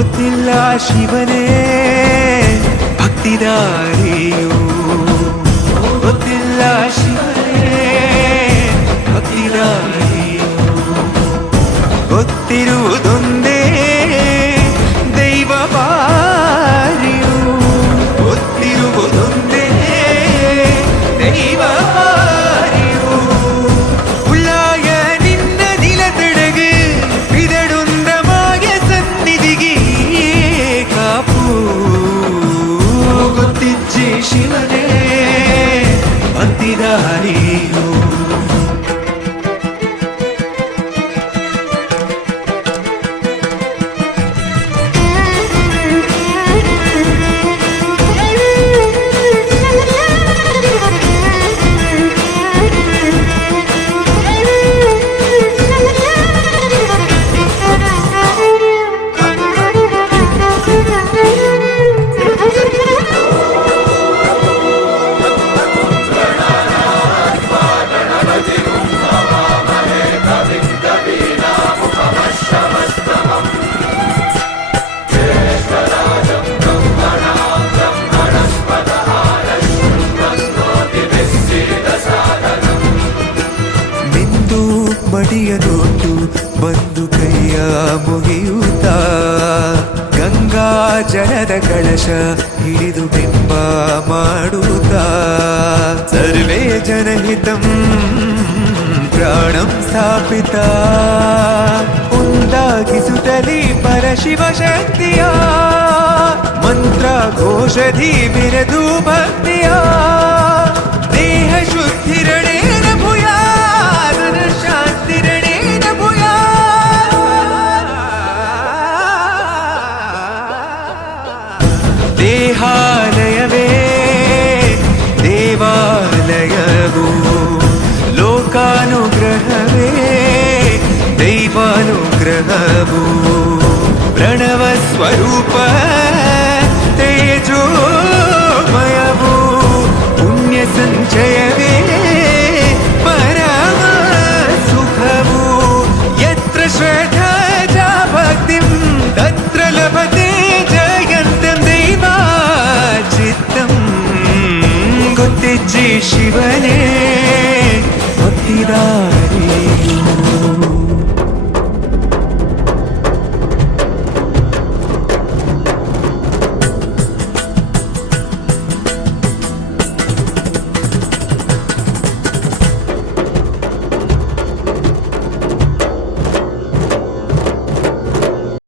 ಗೊತ್ತಿಲ್ಲ ಶಿವನೇ ಭಕ್ತಿದಾರಿಯು, ಗೊತ್ತಿಲ್ಲ ಶಿವನೇ ಭಕ್ತಿದಾರಿಯು. ಗೊತ್ತಿರುವುದೊಂದೇ ದೈವ ಬಾರಿಯು, ಗೊತ್ತಿರುವುದೊಂದೇ ದೈವ ಬಾರಿಯು. ಉಳ್ಳಾಯ ನಿನ್ನ ನಿಲತಡೆಗೆ ಬಿದಡುಂದ ಮಾಯ ಸನ್ನಿಧಿಗೆ ಕಾಪು. ಗೊತ್ತಿಜ್ಜಿ ಶಿವನೇ ಭಕ್ತಿದಾರಿಯು. ಮಡಿಯ ನೋಟು ಬಂದು ಕೈಯ ಮುಗಿಯುತ್ತ ಗಂಗಾ ಜಲದ ಕಳಶ ಹಿಡಿದು ಬಿಂಬ ಮಾಡುತ್ತ ಸರ್ವೇ ಜನಹಿತಂ ಪ್ರಾಣಂ ಸ್ಥಾಪಿತ ಉಂದಾಗಿಸುತ್ತಲಿ ಪರಶಿವ ಶಕ್ತಿಯ ಮಂತ್ರ ಘೋಷಧಿ ಬಿರದು ಭಕ್ತಿಯ ದೇಹ ಶುದ್ಧಿರಣೇನ ಭೂಯಾ ಶಾಂತಿರಣೇನ ಭೂಯಾ. ದೇಹಾಲಯವೇ ದೇವಾಲಯವು, ಲೋಕಾನುಗ್ರಹವೇ ದೈವಾನುಗ್ರಹವು. ಪ್ರಣವ ಸ್ವರೂಪ ತೇಜೋಮಯವು, ಪುಣ್ಯ ಸಂಚಯವೇ ಪರಮ ಸುಖವು. ಯತ್ರ ಶ್ರದ್ಧಾ ಚ ಭಕ್ತಿಂ ತತ್ರ ಲಭತೆ ಜಯಂತಂ ದೈವಾಚಿತ್ತಂ. ಗೊತ್ತಿಜ್ಜಿ ಶಿವನೇ ಭಕ್ತಿದಾರ